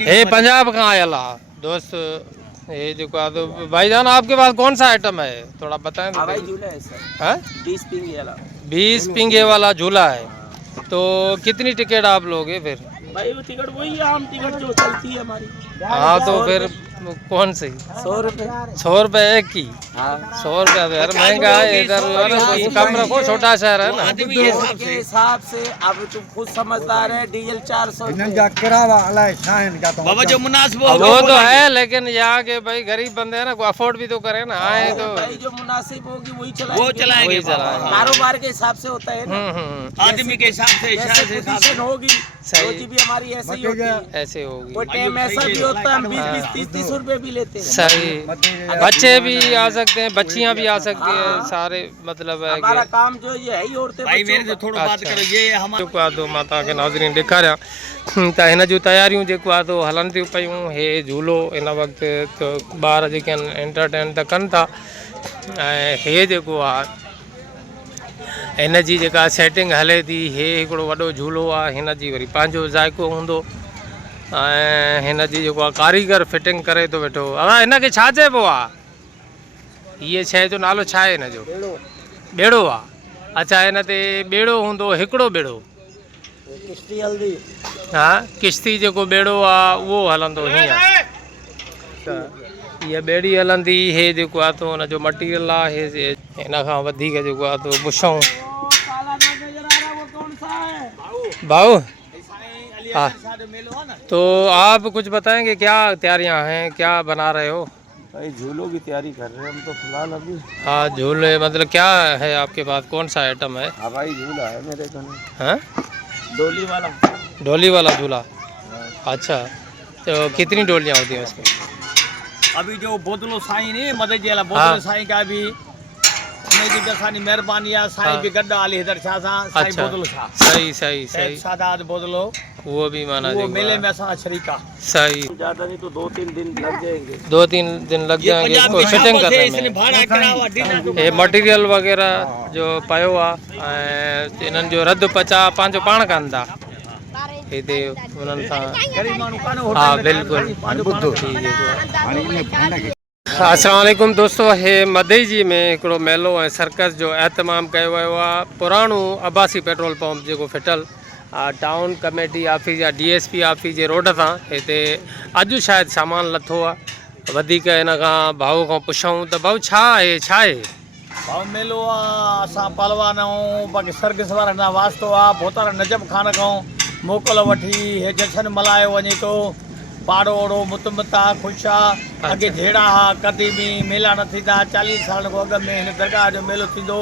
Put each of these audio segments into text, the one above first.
हे पंजाब का आयल दोस्त ये जो तो भाईजान आपके पास कौन सा आइटम है थोड़ा बताएं तो। भाई झूला है सर, है 20 पिंगी वाला। 20 पिंगे वाला झूला है। तो कितनी टिकट आप लोगे फिर? भाई वो टिकट वही है, आम टिकट जो चलती है हमारी। हाँ तो फिर कौन सी? 100 रुपए। 100 रुपए एक की? हाँ 100 रुपया तो यार महंगा है इधर, कुछ कम रखो, छोटा शहर है ना। के हिसाब से अब तुम खुद समझदार है, डीजल 400 बाबा जो मुनासिब वो तो है, लेकिन यहाँ के भाई गरीब बंदे हैं ना, को अफोर्ड भी तो करे ना, आए तो भाई जो मुनासिब होगी वही वो चलाएंगे। चलाएंगे कारोबार के हिसाब से होता है ना, आदमी के हिसाब से जैसे पोजीशन होगी सही। रोजी भी हमारी ऐसे ही होती है। ऐसे होगी। कोई टाइम ऐसा भी होता है हम 20-20 30-30 रुपए भी लेते हैं। सही, बच्चे भी आ सकते हैं, बच्चियां भी आ सकती है, सारे मतलब है हमारा कि काम जो ये है ही औरतें भाई मेरे से बच्चों थोड़ा बात करो, ये हमारा जेको आहे तो मां तव्हांखे नाज़रीन ॾेखारियां त हिन जूं तयारियूं जेको आहे तो हलनि थियूं पियूं। हे झूलो हिन वक़्तु त ॿार जेके आहिनि एंटरटेन त कनि था, ऐं हे जेको आहे हिन जी जेका सेटिंग हले थी, हे हिकिड़ो वॾो झूलो आहे, हिन जी वरी पंहिंजो ज़ाइक़ो हूंदो, ऐं हिन जी जेको आहे कारीगर फिटिंग करे थो वेठो। हिन खे छा चइबो आहे? हीअ शइ जो नालो छा आहे हिन जो? ॿेड़ो आहे। अच्छा, हिन ते ॿेड़ो हूंदो, हिकिड़ो ॿेड़ो? किश्ती हल्दी। हा, किश्ती जेको ॿेड़ो आहे उहो हलंदो हीअं। त हीअ ॿेड़ी हलंदी, हे जेको आहे तो हुनजो मटीरियल आहे, हिन खां वधीक जेको आहे तो बुशऊं। भाऊ हाँ, तो आप कुछ बताएंगे क्या तैयारियां हैं, क्या बना रहे हो? भाई झूलों की तैयारी कर रहे हैं हम तो फिलहाल अभी। हाँ, झूले मतलब क्या है आपके पास, कौन सा आइटम है? हाँ भाई झूला है मेरे घर, हाँ, डोली वाला। डोली वाला झूला? अच्छा, तो कितनी डोलियाँ होती हैं उसमें? अभी जो बोतलो साईं नहीं मदद जेला बोतलो साईं का भी उनकी दसानी मेहरबानी है, साईं भी गड्ढा आली इधर छासा साईं अच्छा, बोतलो छा सही सही सही, सादात बोतलो वो भी माना वो मेले में सा शरीका। सही। ज्यादा नहीं तो 2-3 दिन लग जाएंगे। 2-3 दिन लग जाएंगे इसको फिटिंग करने इसने में। भाड़ा करावा डिनर ये मटीरियल वगैरह जो पियो आहे, इन्हनि जो रद्द पचा पंहिंजो पाण कनि था हिते उन्हनि सां। हाँ बिल्कुलु। अस्सलाम वालेकुम दोस्तों, हे मदई जी में हिकिड़ो मेलो ऐं सर्कस जो एहतमाम कयो वियो आहे। पुराणो अब्बासी पेट्रोल पंप जेको फिटल टाउन कमेटी ऑफिस या DSP ऑफिस जे रोड तां, हिते अॼु शायदि सामान लथो आहे। वधीक हिन खां भाऊ खां पुछूं त भाऊ छा आहे, छा आहे? भाव मेलो आहे, असां पहलवान आहियूं, बाक़ी सर्कस वारनि सां वास्तो आहे। भोतार नजब ख़ान खां मोकल वठी हे जशन मल्हायो वञे थो। पाड़ो ओड़ो मुतमता ख़ुशि आहे। अॻे जहिड़ा हा कॾहिं बि मेला न थींदा। 40 साल खां अॻु में हिन दरगाह जो मेलो थींदो।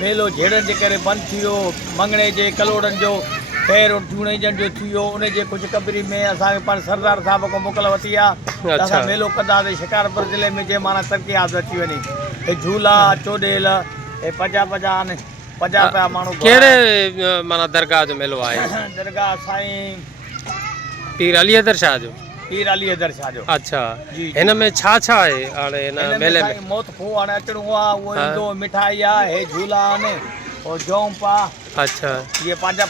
मेलो जहिड़नि जे करे बंदि थी वियो, मंगणे जे कलोड़नि जो ख़ैर चूड़ेजनि जो थी वियो। उनजे कुझु क़बरी में असांखे पाण सरदार साहिब खां मोकल वठी आहे। असां मेलो कंदासीं शिकारपुर ज़िले में, जे माना तरक़ी यादि अची वञे। हे झूला चोडेल, हे पंजा आहिनि, 50 रुपया माण्हू। कहिड़े माना दरगाह जो मेलो आहे? दरगाह साईं पीर अली हैदर शाह जो। पीर अली हैदर शाह जो। अच्छा, हिन में छा छा आहे हाणे हिन मेले में? मौत खो हाणे अचणो आहे, उहो ईंदो, मिठाई आहे, हे झूला आहिनि, और जौंप आहे। अच्छा, ये पंजा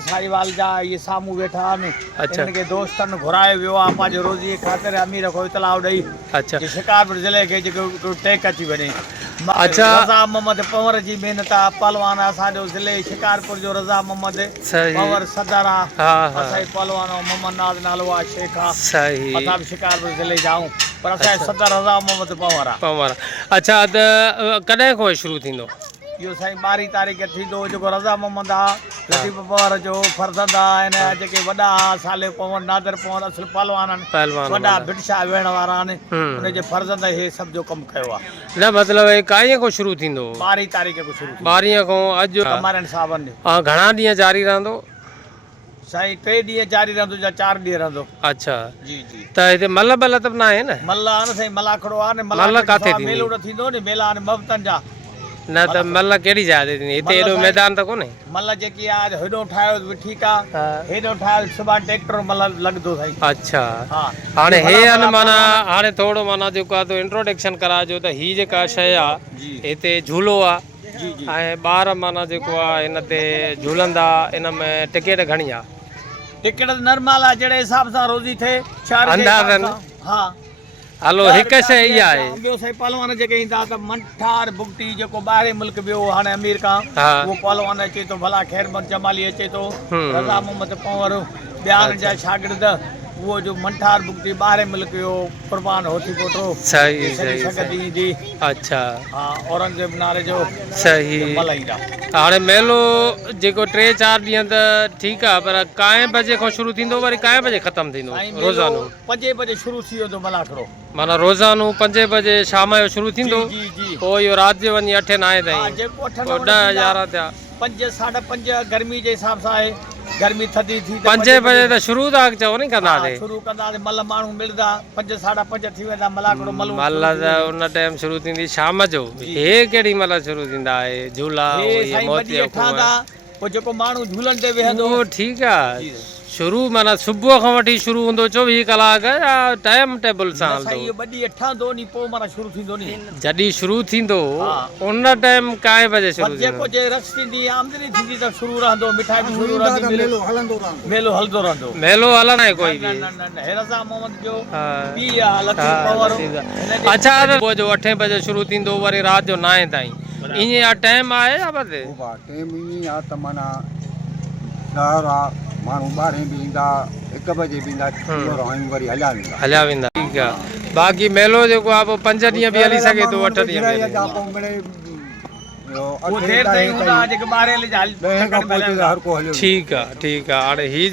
साईवाल जा ये सामू वेठा आहिनि। अच्छा, इनके दोस्तनि घुराए वियो आहे पंहिंजो रोज़ी ख़ातिर अमीर खो इतलाउ ॾेई। अच्छा, शिकारपुर ज़िले खे जेको टेक अची वञे। अच्छा, रज़ा मोहम्मद पंवर जी महिनत आहे। पहलवान असांजो ज़िले शिकारपुर जो रज़ा मोहम्मद पंवर सदर आहे। असांजे पहलवान मोहम्मद नाज़ नालो आहे, शेख आहे। सही, असां बि शिकारपुर ज़िले जा आहियूं, पर असांजे सदर रज़ा मोहम्मद पंवर आहे। अच्छा, त कॾहिं खां शुरू थींदो इहो साईं 12 तारीख़ थींदो। जेको रज़ा मोहम्मद आहे, लतीफ़ पंवर जो फर्ज़ंद आहे, हिन जेके वॾा साले पंवर, नादर पंवर असुल पहलवान आहिनि, वॾा बिटशा वेहण वारा आहिनि, उनजे फर्ज़ंद हे सभु जो कमु कयो आहे। न मतिलबु काईअ खां शुरू थींदो? 12 तारीख़ खां शुरू। 12 खां अॼु कमारन साहबनि घणा ॾींहं जारी रहंदो? साईं 3 ॾींहं जारी रहंदो या 4 ॾींहं रहंदो। अच्छा जी जी। त हिते मल बल त न आहे न? मल आहे न साईं, मलाखड़ो आहे न। मल काथे थींदी? मेलो न थींदो न, मेला आहिनि मबतनि जा। न त मल कहिड़ी जाइ ते थींदी? हिते एॾो मैदान त कोन्हे? मल जेकी आहे हेॾो ठाहियो बि ठीकु आहे, हेॾो ठाहियो सुभाणे ट्रैक्टर मल लॻंदो साईं। अच्छा, हा। हाणे हे आहे माना, हाणे थोरो माना जेको आहे तो इंट्रोडक्शन कराइजो त हीअ जेका शइ आहे हिते झूलो आहे, ऐं ॿार माना जेको आहे हिन ते झूलंदा, इन में टिकट घणी आहे? टिकट नॉर्मल आहे जहिड़े हिसाब सां रोज़ी थिए शहर जे अंदाज़न। हिसाब सां। हा हलो हिकु शइ इहा आहे ॿियो साईं पहलवान जेके ईंदा त मंठार बुगटी जेको ॿाहिरि मुल्क वियो हाणे अमीर खां हा। उहो पहलवान अचे थो भला ख़ैरमत जमाली अचे थो हम्म। रज़ा मोहम्मद पंवर ॿिया जा शागिर्द उहो जो मंठार बुगटी ॿाहिरि मुल्क वियो कुर्बान होती पोटो सही सॼी सही संगत सही ईंदी अच्छा हा औरंगज़ेब नाले जो सही मल्हाईंदा हाणे मेलो जेको 3-4 ॾींहं त ठीकु आहे पर काएं बजे खां शुरू थींदो वरी काएं बजे ख़तमु थींदो साईं रोज़ानो 5 बजे शुरू थी वेंदो मलाखड़ो माना रोज़ानो 5 बजे शाम जो शुरू थींदो जी जी पोइ इहो राति जो वञी 8-9 हा ताईं जेको 8 पोइ 10-11 थिया 5 5:30 गर्मी जे हिसाब सां आहे गर्मी थधी थी 5 बजे त शुरू था चओ नी कंदासीं शुरू कंदासीं मल माण्हू मिलंदा 5 5:30 थी वेंदा मलाखड़ो मलूं मल त उन टाइम शुरू थींदी शाम जो हे केॾी महिल शुरू थींदा आहे झूला साईं वॾी ठहंदा पोइ जेको माण्हू झूलनि ते वेहंदो उहो ठीकु आहे शुरू माना सुबुह खां वठी शुरू हूंदो 24 कलाक या टाइम टेबल सां साईं हलंदो इहो वॾी ठहंदो नी पोइ माना शुरू थींदो नी जॾहिं शुरू थींदो हा। उन टाइम काएं बजे शुरू पर जेको थींदो जे रक्स थींदी आमदनी थींदी त शुरू रहंदो मिठाई बि शुरू रहंदी मेलो हलंदो रहंदो मेलो हलणु आहे कोई न बि न न न हे रज़ा मोहम्मद जो हा। पीउ आहे लतीफ़ पंवर हिनजे अच्छा त सुबुह जो 8 बजे शुरू थींदो वरी राति जो 9 ताईं ईअं टाइम आहे या बस टेम ईअं आहे त माना शहर आहे माण्हू ॿारहें बि ईंदा 1 बजे बि ईंदा वरी हलिया वेंदा हलिया वेंदा ठीकु आहे बाक़ी मेलो जेको आहे पोइ 5 ॾींहं बि हली सघे थो 8 ॾींहं बि हली उहो देरि ताईं हूंदा जेके ॿारहें हली ॾहें खां पोइ हर को हलियो ठीकु आहे हाणे हीअ